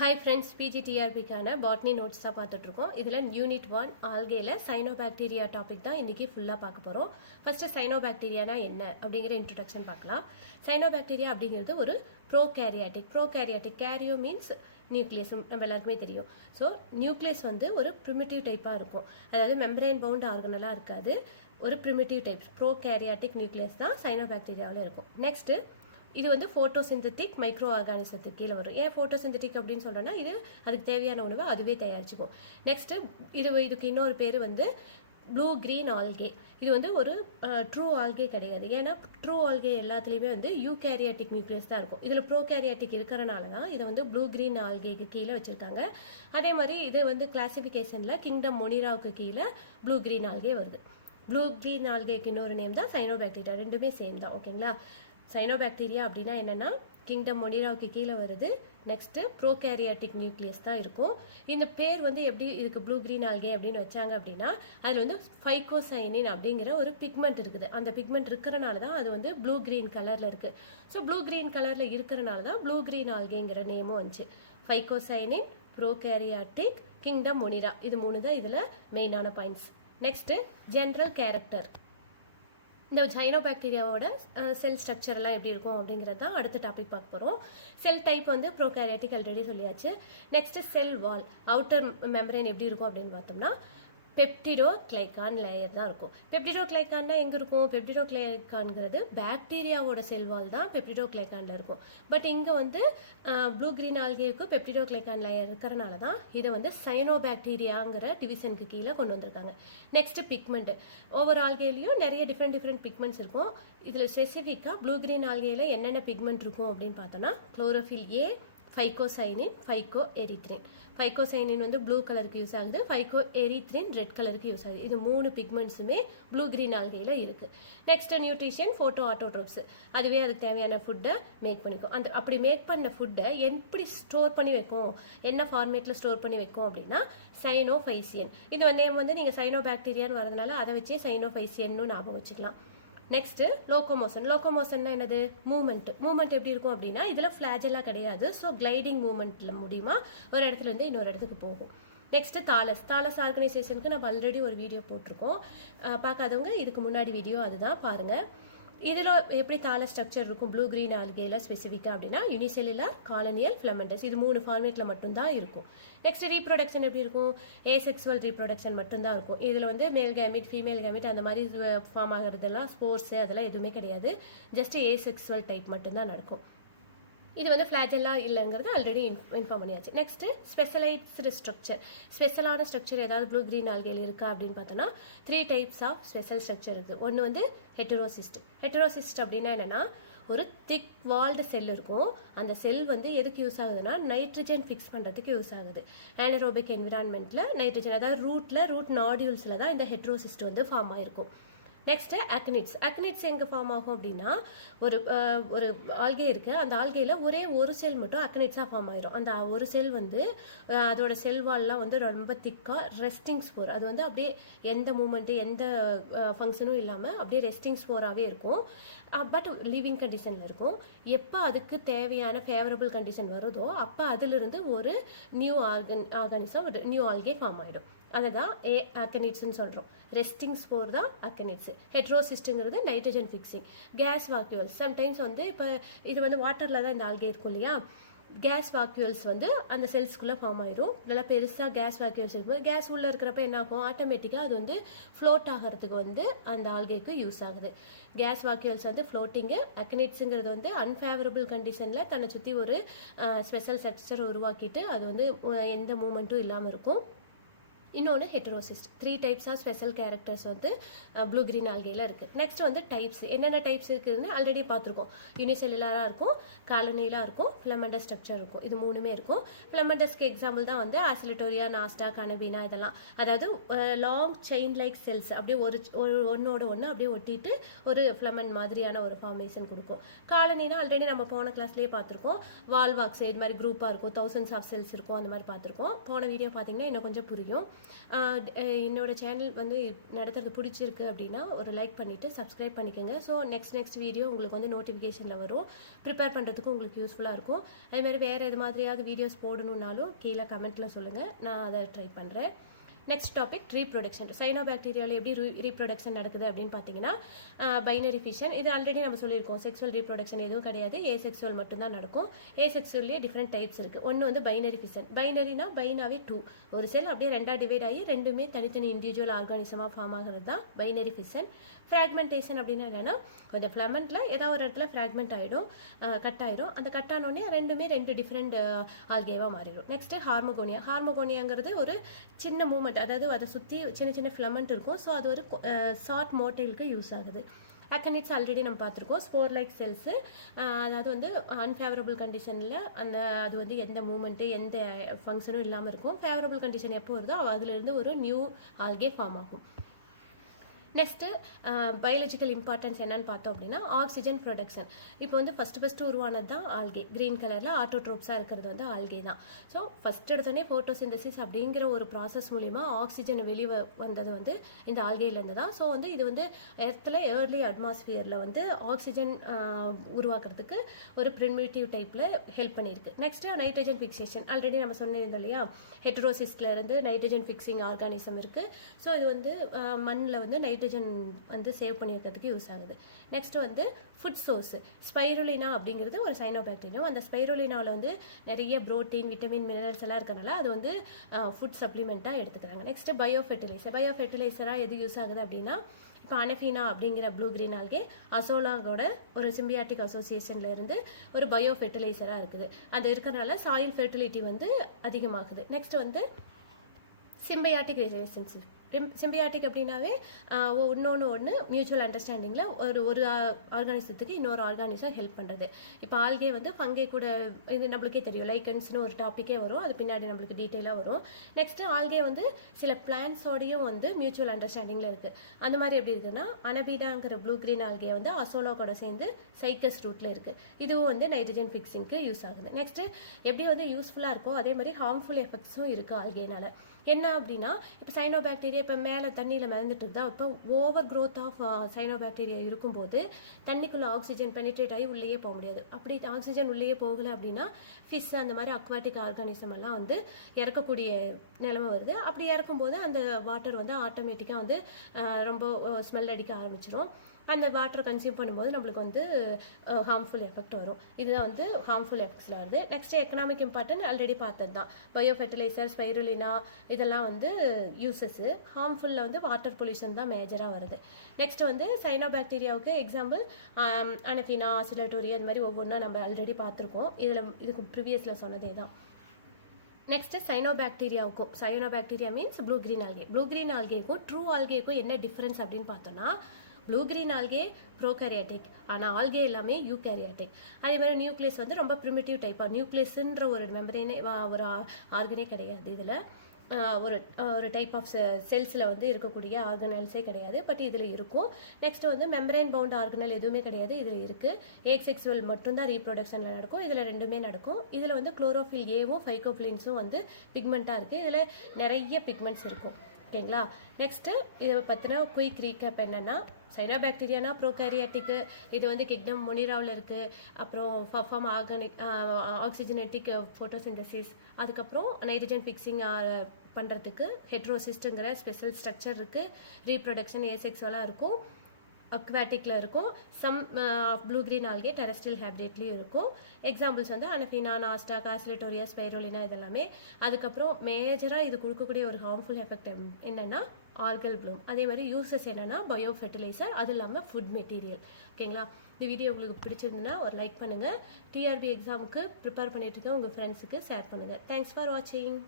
Hi friends, PGTRP-க்கான botany notes தான் பார்த்துட்டு இருக்கோம். இதுல யூனிட் 1 ஆல்கேல சைனோபாக்டீரியா டாபிக் தான் இன்னைக்கு ஃபுல்லா பார்க்க போறோம். ஃபர்ஸ்ட் சைனோபாக்டீரியானா என்ன அப்படிங்கற இன்ட்ரோடக்ஷன் பார்க்கலாம். சைனோபாக்டீரியா அப்படிங்கிறது ஒரு ப்ரோகாரியாட்டிக் கேரியோ மீன்ஸ் நியூக்ளியஸ் நம்ம எல்லாருக்குமே தெரியும். ஸோ நியூக்ளியஸ் வந்து ஒரு ப்ரிமிட்டிவ் டைப்பா இருக்கும். அதாவது மெம்பரேன் பவுண்ட் ஆர்கனலா இருக்காது. ஒரு ப்ரிமிட்டிவ் டைப் ப்ரோகாரியாட்டிக் நியூக்ளியஸ் தான் சைனோபாக்டீரியாவில் இருக்கும். நெக்ஸ்ட் இது வந்து போட்டோசிந்தட்டிக் மைக்ரோ ஆர்கானிசத்துக்கு கீழே வரும். ஏன் போட்டோசிந்தட்டிக் அப்படின்னு சொல்றேன்னா இது அதுக்கு தேவையான உணவை அதுவே தயாரிச்சுக்கும். நெக்ஸ்ட் இதுக்கு இன்னொரு பேர் வந்து ப்ளூ கிரீன் ஆல்கே. இது வந்து ஒரு ட்ரூ ஆல்கே கிடையாது. ஏன்னா ட்ரூ ஆல்கே எல்லாத்துலேயுமே வந்து யூகேரியாட்டிக் நியூக்ளியஸ் தான் இருக்கும். இதில் ப்ரோகேரியாட்டிக் இருக்கிறனால தான் இதை வந்து ப்ளூ கிரீன் ஆல்கேக்கு கீழே வச்சிருக்காங்க. அதே மாதிரி இது வந்து கிளாசிஃபிகேஷனில் கிங்டம் மொனிராவுக்கு கீழே ப்ளூ கிரீன் ஆல்கே வருது. ப்ளூ கிரீன் ஆல்கேக்கு இன்னொரு நேம் தான் சைனோபாக்டீரியா. ரெண்டுமே சேம் தான். ஓகேங்களா? சைனோபாக்டீரியா அப்படின்னா என்னன்னா கிங்டம் மொனிராவுக்கு கீழே வருது. நெக்ஸ்ட் ப்ரோகேரியாட்டிக் நியூக்ளியஸ் தான் இருக்கும். இந்த பேர் வந்து எப்படி இதுக்கு ப்ளூ கிரீன் ஆல்கே அப்படின்னு வச்சாங்க அப்படின்னா அதில் வந்து ஃபைகோசைனின் அப்படிங்கிற ஒரு பிக்மெண்ட் இருக்குது. அந்த பிக்மெண்ட் இருக்கிறனால தான் அது வந்து ப்ளூ கிரீன் கலர்ல இருக்கு. ஸோ ப்ளூ கிரீன் கலர்ல இருக்கிறனால தான் ப்ளூ கிரீன் ஆல்கேங்கிற நேமும் வந்துச்சு. ஃபைகோசைனின், ப்ரோகேரியாட்டிக், கிங்டம் மொனிரா, இது மூணு தான் இதுல மெயினான பாயிண்ட்ஸ். Next general character. இந்த சைனோபாக்டீரியாவோட செல் ஸ்ட்ரக்சர் எல்லாம் எப்படி இருக்கும் அப்படிங்கிறது தான் அடுத்த டாபிக் பார்க்க போறோம். செல் டைப் வந்து ப்ரோகாரியாட்டிக் ஆல்ரெடி சொல்லியாச்சு. நெக்ஸ்ட் செல் வால், அவுட்டர் மெம்பரேன் எப்படி இருக்கும் அப்படின்னு பார்த்தோம்னா பெப்டிடோகிளைகான் லேயர் தான் இருக்கும். பெப்டிடோகிளைகான்னா எங்க இருக்கும்? பெப்டிடோகிளைகான்ங்கிறது பாக்டீரியாவோட செல் வால் தான் பெப்டிடோகிளைகான்ல இருக்கும். பட் இங்க வந்து ப்ளூ கிரீன் ஆல்கேவுக்கு பெப்டிடோகிளைகான் லேயர் இருக்கிறனால தான் இதை வந்து சைனோபாக்டீரியாங்கிற டிவிஷனுக்கு கீழே கொண்டு வந்திருக்காங்க. Next pigment. ஒவ்வொரு ஆல்கேலையும் நிறைய டிஃப்ரெண்ட் பிக்மெண்ட்ஸ் இருக்கும். இதுல ஸ்பெசிஃபிக்கா ப்ளூ கிரீன் ஆல்கேல என்னென்ன பிக்மெண்ட் இருக்கும் அப்படின்னு பார்த்தோம்னா குளோரோஃபில் ஏ, ஃபைகோசைனின், ஃபைகோ எரித்ரின். ஃபைகோசைனின் வந்து ப்ளூ கலருக்கு யூஸ் ஆகுது. ஃபைகோ எரித்ரின் ரெட் கலருக்கு யூஸ் ஆகுது. இது மூணு பிக்மெண்ட்ஸுமே ப்ளூ கிரீன் ஆல்கேல இருக்கு. Next nutrition, photo autotrophs. அதுவே அதுக்கு தேவையான ஃபுட்டை மேக் பண்ணிக்கும். அந்த அப்படி மேக் பண்ண ஃபுட்டை எப்படி ஸ்டோர் பண்ணி வைக்கும், என்ன ஃபார்மேட்ல ஸ்டோர் பண்ணி வைக்கும் அப்படின்னா சைனோஃபைசியன். இந்த நேம் வந்து நீங்க சைனோபாக்டீரியான்னு வரதுனால அதை வச்சே சைனோஃபைசியன்னு ஞாபகம் வச்சுக்கலாம். Next locomotion. லோகோமோஷன்னா என்னது? மூவ்மெண்ட் எப்படி இருக்கும் அப்படின்னா இதுல ஃபிளாஜெல்லா கிடையாது. ஸோ கிளைடிங் மூவ்மெண்ட்ல முடியுமா ஒரு இடத்துல இருந்து இன்னொரு இடத்துக்கு போகும். நெக்ஸ்ட் தாலஸ் ஆர்கனைசேஷனுக்கு நம்ம ஆல்ரெடி ஒரு வீடியோ போட்டிருக்கோம். பார்க்காதவங்க இதுக்கு முன்னாடி வீடியோ அதுதான் பாருங்க. இதுல எப்படி தால ஸ்ட்ரக்சர் இருக்கும் ப்ளூ கிரீன் ஆல்கேல ஸ்பெசிஃபிக்கா அப்படின்னா யூனிசெல்லுலார், காலனியல், ஃபிலமெண்டஸ், இது மூணு ஃபார்மேட்ல மட்டும்தான் இருக்கும். நெக்ஸ்ட் ரீப்ரொடக்ஷன் எப்படி இருக்கும்? ஏசெக்சுவல் ரீப்ரொடக்ஷன் மட்டும்தான் இருக்கும். இதுல வந்து மேல் கேமிட், ஃபீமேல் கேமிட் அந்த மாதிரி ஃபார்ம் ஆகிறதெல்லாம் ஸ்போர்ஸ் அதெல்லாம் எதுவுமே கிடையாது. ஜஸ்ட் ஏசெக்சுவல் டைப் மட்டும்தான் நடக்கும். இது வந்து ஃபிளாஜெல்லா இல்லைங்கிறது ஆல்ரெடி இன்ஃபார்ம் பண்ணியாச்சு. Next specialised structure. ஸ்பெஷலான ஸ்ட்ரக்சர் ஏதாவது ப்ளூ கிரீன் ஆல்கேல இருக்கா அப்படின்னு பார்த்தோம்னா 3 டைப்ஸ் ஆஃப் ஸ்பெஷல் ஸ்ட்ரக்சர் இருக்கு. ஒன்று வந்து ஹெட்டரோசிஸ்ட் அப்படின்னா என்னன்னா ஒரு திக் வால்டு செல் இருக்கும். அந்த செல் வந்து எதுக்கு யூஸ் ஆகுதுன்னா நைட்ரஜன் ஃபிக்ஸ் பண்றதுக்கு யூஸ் ஆகுது. ஆனரோபிக் என்விரான்மெண்ட்ல நைட்ரஜன், அதாவது ரூட் நாடியூல்ஸ்ல தான் இந்த ஹெட்டரோசிஸ்ட் வந்து ஃபார்ம் ஆயிருக்கும். நெக்ஸ்ட் அக்னிட்ஸ் எங்க ஃபார்ம் ஆகும் அப்படின்னா ஒரு ஆல்கே இருக்கு. அந்த ஆல்கேல ஒரே ஒரு செல் மட்டும் அக்னிட்ஸா ஃபார்ம் ஆயிரும். அந்த ஒரு செல் வந்து அதோட செல் வால்லாம் வந்து ரொம்ப திக்கா ரெஸ்டிங் ஸ்போர், அது வந்து அப்படியே எந்த மூமெண்ட் எந்த ஃபங்க்ஷனும் இல்லாம அப்படியே ரெஸ்டிங் ஸ்போராவே இருக்கும். பட் லிவிங் கண்டிஷன்ல இருக்கும். எப்ப அதுக்கு தேவையான ஃபேவரபிள் கண்டிஷன் வருதோ அப்ப அதுல இருந்து ஒரு new organism, new algae form ஆயிடும். அதுதான் அக்கனிட்ஸ்ன்னு சொல்றோம். ரெஸ்டிங் ஸ்போர் தான் அக்கனிட்ஸ். ஹெட்ரோசிஸ்ட்ங்கிறது nitrogen fixing. Gas vacuoles sometimes வந்து இப்போ இது வந்து வாட்டர்ல தான் இந்த ஆல்கே இருக்கும் இல்லையா? கேஸ் வாக்யூல்ஸ் வந்து அந்த செல்ஸ்குள்ள ஃபார்ம் ஆயிரும். நல்லா பெருசா கேஸ் வாக்யூல்ஸ் இருக்கும்போது கேஸ் உள்ள இருக்கிறப்ப என்ன ஆகும்? ஆட்டோமேட்டிக்கா அது வந்து ஃப்ளோட் ஆகிறதுக்கு வந்து அந்த ஆல்கேக்கு யூஸ் ஆகுது. கேஸ் வாக்யூல்ஸ் வந்து ஃப்ளோட்டிங். அக்னிட்ஸ்ங்கிறது வந்து அன்ஃபேவரபிள் கண்டிஷன்ல தன்னை சுத்தி ஒரு ஸ்பெஷல் ஸ்ட்ரக்சர் உருவாக்கிட்டு அது வந்து எந்த மூமெண்ட்டும் இல்லாம இருக்கும். இன்னொன்று ஹெட்டரோசிஸ்ட். 3 டைப்ஸ் ஆஃப் ஸ்பெஷல் கேரக்டர்ஸ் வந்து ப்ளூ கிரீன் ஆல்கேல இருக்கு. நெக்ஸ்ட் வந்து டைப்ஸ். என்னென்ன டைப்ஸ் இருக்குதுன்னு ஆல்ரெடி பார்த்துருக்கோம். யூனிசெல்லுலாரா இருக்கும், காலனியலா இருக்கும், ஃபிலமெண்டஸ் ஸ்ட்ரக்சர் இருக்கும். இது மூணுமே இருக்கும். ஃபிலமெண்டஸ்க்கு எக்ஸாம்பிள் தான் வந்து ஆசிலிட்டோரியா, நாஸ்டா, கனபீனா இதெல்லாம். அதாவது லாங் செயின் லைக் செல்ஸ் அப்படியே ஒன்னோட ஒன்று அப்படியே ஒட்டிட்டு ஒரு ஃபிலமெண்ட் மாதிரியான ஒரு ஃபார்மேஷன் கொடுக்கும். காலனினா ஆல்ரெடி நம்ம போன கிளாஸ்லேயே பார்த்துருக்கோம். வால்வாக்ஸ் இது மாதிரி குரூப்பாக இருக்கும், தௌசண்ட்ஸ் ஆஃப் செல்ஸ் இருக்கும், அந்த மாதிரி பார்த்துருக்கோம். போன வீடியோ பார்த்தீங்கன்னா இன்னும் கொஞ்சம் புரியும். என்னோட சேனல் வந்து நடத்துறது பிடிச்சிருக்கு அப்படின்னா ஒரு லைக் பண்ணிவிட்டு சப்ஸ்கிரைப் பண்ணிக்கோங்க. ஸோ நெக்ஸ்ட் வீடியோ உங்களுக்கு வந்து நோட்டிஃபிகேஷனில் வரும். ப்ரிப்பேர் பண்ணுறதுக்கு உங்களுக்கு யூஸ்ஃபுல்லாக இருக்கும். அதேமாதிரி வேறு எது மாதிரியாவது வீடியோஸ் போடணுன்னாலும் கீழே கமெண்ட்டில் சொல்லுங்கள், நான் அதை ட்ரை பண்ணுறேன். Next topic reproduction. சைனோபாக்டீரியாவில் எப்படி ரீப்ரொடக்ஷன் நடக்குது அப்படின்னு பார்த்தீங்கன்னா பைனரி ஃபிஷன். இது ஆல்ரெடி நம்ம சொல்லியிருக்கோம். செக்ஸுவல் ரீப்ரொடக்ஷன் எதுவும் கிடையாது, ஏசெக்சுவல் மட்டும்தான் நடக்கும். ஏசெக்சுவல்லேயே டிஃப்ரெண்ட் டைப்ஸ் இருக்குது. ஒன்று வந்து பைனரி ஃபிஷன். பைனரினா பைனாவே 2, ஒரு செல் அப்படியே ரெண்டாக டிவைட் ஆகி ரெண்டுமே தனித்தனி இண்டிவிஜுவல் ஆர்கானிசமாக ஃபார்ம் ஆகிறது தான் பைனரி ஃபிஷன். ஃப்ராக்மெண்டேஷன் அப்படின்னா என்னன்னா, அந்த ஃபிலமெண்ட்ல ஏதாவது ஒரு இடத்துல ஃப்ராக்மெண்ட் ஆகிடும், கட் ஆகிடும். அந்த கட் ஆனோடனே ரெண்டுமே 2 டிஃப்ரெண்ட் ஆல்கேவாக மாறிடும். நெக்ஸ்ட் ஹார்மோகோனியா. ஹார்மோகோனியாங்கிறது ஒரு சின்ன மூமெண்ட், அதாவது அதை சுற்றி சின்ன சின்ன ஃபிலமெண்ட் இருக்கும். ஸோ அது ஒரு ஷார்ட் மோட்டைலுக்கு யூஸ் ஆகுது. அக்கனிட்ஸ் ஆல்ரெடி நம்ம பார்த்துருக்கோம். ஸ்போர் லைக் செல்ஸு, அதாவது வந்து அன்ஃபேவரபிள் கண்டிஷனில் அது வந்து எந்த மூமெண்ட்டு எந்த ஃபங்க்ஷனும் இல்லாமல் இருக்கும். ஃபேவரபிள் கண்டிஷன் எப்போ வருதோ அதுலேருந்து ஒரு நியூ ஆல்கே ஃபார்ம் ஆகும். நெக்ஸ்ட்டு பயாலஜிக்கல் இம்பார்ட்டன்ஸ் என்னன்னு பார்த்தோம் அப்படின்னா ஆக்சிஜன் ப்ரொடக்ஷன். இப்போ வந்து ஃபஸ்ட்டு உருவானது தான் ஆல்கே. க்ரீன் கலரில் ஆட்டோட்ரோப்ஸாக இருக்கிறது வந்து ஆல்கே தான். ஸோ ஃபஸ்ட் எடுத்தோடனே ஃபோட்டோசிந்தசிஸ் அப்படிங்கிற ஒரு ப்ராசஸ் மூலிமா ஆக்சிஜன் வெளியே வந்தது வந்து இந்த ஆல்கேலேருந்து தான். ஸோ வந்து இது வந்து எர்த்தில் ஏர்லி அட்மாஸ்பியரில் வந்து ஆக்சிஜன் உருவாக்குறதுக்கு ஒரு ப்ரிமிட்டிவ் டைப்பில் ஹெல்ப் பண்ணியிருக்கு. Next nitrogen fixation. ஆல்ரெடி நம்ம சொன்னிருந்தோம் இல்லையா, ஹெட்ரோசிஸ்ட்லேருந்து நைட்ரஜன் ஃபிக்ஸிங் ஆர்கானிசம் இருக்குது. ஸோ இது வந்து மண்ணில் வந்து நைட்ரஜன் வந்து சேவ் பண்ணியிருக்கிறதுக்கு யூஸ் ஆகுது. நெக்ஸ்ட் வந்து ஃபுட் சோர்ஸ். ஸ்பைருலினா அப்படிங்கிறது ஒரு சைனோபாக்டீரியம். அந்த ஸ்பைருலினாவில் வந்து நிறைய புரோட்டீன், விட்டமின், மினரல்ஸ் எல்லாம் இருக்கனால அது வந்து ஃபுட் சப்ளிமெண்ட்டாக எடுத்துக்கிறாங்க. நெக்ஸ்ட் பயோ ஃபெர்டிலைசராக எது யூஸ் ஆகுது அப்படின்னா, இப்போ அனஃபீனா அப்படிங்கிற ப்ளூ கிரீன் ஆல்கே அசோலாங்கோட ஒரு சிம்பியாட்டிக் அசோசியேஷன்ல இருந்து ஒரு பயோ ஃபெர்டிலைசராக இருக்குது. அது இருக்கிறனால சாயில் ஃபெர்டிலிட்டி வந்து அதிகமாகுது. நெக்ஸ்ட் வந்து சிம்பியாட்டிக் ரிலேஷன்ஷிப். சிம்பியாட்டிக் அப்படின்னாவே ஒன்று மியூச்சுவல் அண்டர்ஸ்டாண்டிங்கில் ஒரு ஆர்கானிசத்துக்கு இன்னொரு ஆர்கானிசம் ஹெல்ப் பண்ணுறது. இப்போ ஆல்கே வந்து ஃபங்கை கூட, இது நம்மளுக்கே தெரியும், லைக்கன்ஸ்னு ஒரு டாப்பிக்கே வரும், அது பின்னாடி நம்மளுக்கு டீட்டெயிலாக வரும். நெக்ஸ்ட் ஆல்கே வந்து சில பிளான்ஸோடையும் வந்து மியூச்சுவல் அண்டர்ஸ்டாண்டிங்கில் இருக்குது. அந்த மாதிரி எப்படி இருக்குன்னா, அனபீடாங்கிற ப்ளூ கிரீன் ஆல்கே வந்து அசோலா கூட சேர்ந்து சைக்கஸ் ரூட்டில் இருக்குது. இதுவும் வந்து நைட்ரஜன் ஃபிக்ஸிங்க்கு யூஸ் ஆகுது. நெக்ஸ்ட் எப்படி வந்து யூஸ்ஃபுல்லாக இருக்கோ அதே மாதிரி ஹார்ம்ஃபுல் எஃபெக்ட்ஸும் இருக்குது ஆல்கேனால. என்ன அப்படின்னா, இப்போ சைனோபாக்டீரியா இப்போ மேலே தண்ணியில் மிதந்துட்டு இருந்தா, இப்போ ஓவர் க்ரோத் ஆஃப் சைனோபாக்டீரியா இருக்கும்போது தண்ணிக்குள்ளே ஆக்சிஜன் பெனிட்ரேட் ஆகி உள்ளேயே போக முடியாது. அப்படி ஆக்சிஜன் உள்ளேயே போகலை அப்படின்னா ஃபிஷ் அந்த மாதிரி அக்வாட்டிக் ஆர்கானிசம் எல்லாம் வந்து இறக்கக்கூடிய நிலைமை வருது. அப்படி இறக்கும்போது அந்த வாட்டர் வந்து ஆட்டோமேட்டிக்காக வந்து ரொம்ப ஸ்மெல் அடிக்க ஆரம்பிச்சிடும். அந்த வாட்டரை கன்சியூம் பண்ணும்போது நம்மளுக்கு வந்து ஹார்ம்ஃபுல் எஃபெக்ட் வரும். இதுதான் வந்து ஹார்ம்ஃபுல் எஃபெக்ட்ஸில் வருது. நெக்ஸ்ட் எக்கனாமிக் இம்பார்ட்டன்ட் ஆல்ரெடி பார்த்தது தான். பயோ ஃபெர்டிலைசர், ஸ்பைருலினா இதெல்லாம் வந்து யூசஸ்ஸு. ஹார்ம்ஃபுல்லில் வந்து வாட்டர் பொல்யூஷன் தான் மேஜராக வருது. நெக்ஸ்ட் வந்து சைனோபாக்டீரியாவுக்கு எக்ஸாம்பிள் அனஃபீனா, ஆசிலேட்டோரியா, அந்த மாதிரி ஒவ்வொன்றா நம்ம ஆல்ரெடி பார்த்துருக்கோம். இதுக்கு ப்ரீவியஸில் சொன்னதே தான். நெக்ஸ்ட் சைனோபாக்டீரியாவுக்கும், cyanobacteria means blue green algae. Blue green ஆல்கேக்கும் ட்ரூ ஆல்கேக்கும் என்ன டிஃப்ரென்ஸ் அப்படின்னு பார்த்தோம்னா, ப்ளூ கிரீன் ஆல்கே ப்ரோகாரியாட்டிக், ஆனால் ஆல்கே எல்லாமே யூகாரியாட்டிக். அதே மாதிரி நியூக்ளியஸ் வந்து ரொம்ப ப்ரிமிட்டிவ் டைப்பாக, நியூக்ளியஸ்ன்ற ஒரு மெம்பரேனே ஒரு ஆர்கனே கிடையாது. இதில் ஒரு டைப் ஆஃப் செல்ஸில் வந்து இருக்கக்கூடிய ஆர்கனல்ஸே கிடையாது, பட் இதில் இருக்கும். நெக்ஸ்ட் வந்து மெம்பரேன் பவுண்ட் ஆர்கனல் எதுவுமே கிடையாது, இதில் இருக்குது. ஏசெக்சுவல் மட்டும்தான் ரீப்ரொடக்ஷனில் நடக்கும். இதில் ரெண்டுமே நடக்கும். இதில் வந்து குளோரோஃபில் ஏவும் ஃபைகோப்ளின்ஸும் வந்து பிக்மெண்ட்டாக இருக்குது. இதில் நிறைய பிக்மெண்ட்ஸ் இருக்கும். ஓகேங்களா. நெக்ஸ்ட்டு இதை பற்றின குயிக் ரீகேப் என்னென்னா, சைனோபாக்டீரியானா ப்ரோகாரியாட்டிக்கு, இது வந்து கிக்டம் மொனிராவில் இருக்குது. அப்புறம் பர்ஃபார்ம் ஆக்சிஜனேட்டிக் ஃபோட்டோசிந்தசிஸ், அதுக்கப்புறம் நைட்ரஜன் ஃபிக்ஸிங் பண்ணுறதுக்கு ஹெட்ரோசிஸ்ட்டுங்கிற ஸ்பெஷல் ஸ்ட்ரக்சர் இருக்குது. ரீப்ரொடக்ஷன் ஏசெக்சுவலாக இருக்கும், அக்வாட்டிக்கில் இருக்கும். Some blue green algae terrestrial ஹேபிடேட்லேயும் இருக்கும். எக்ஸாம்பிள்ஸ் வந்து அனஃபீனா, நாஸ்டா, காசிலேட்டோரியா, ஸ்பைருலினா இதெல்லாமே. அதுக்கப்புறம் மேஜராக இது கொடுக்கக்கூடிய ஒரு ஹார்ம்ஃபுல் எஃபெக்ட் என்னென்னா ஆல்கல் ப்ளூம். அதே மாதிரி யூசஸ் என்னென்னா பயோ ஃபெர்டிலைசர், அது இல்லாமல் ஃபுட் மெட்டீரியல். ஓகேங்களா. இந்த வீடியோ உங்களுக்கு பிடிச்சிருந்துன்னா ஒரு லைக் பண்ணுங்கள். டிஆர்பி எக்ஸாமுக்கு ப்ரிப்பேர் பண்ணிட்டு இருக்க உங்கள் ஃப்ரெண்ட்ஸுக்கு ஷேர் பண்ணுங்கள். தேங்க்ஸ் ஃபார் வாட்சிங்.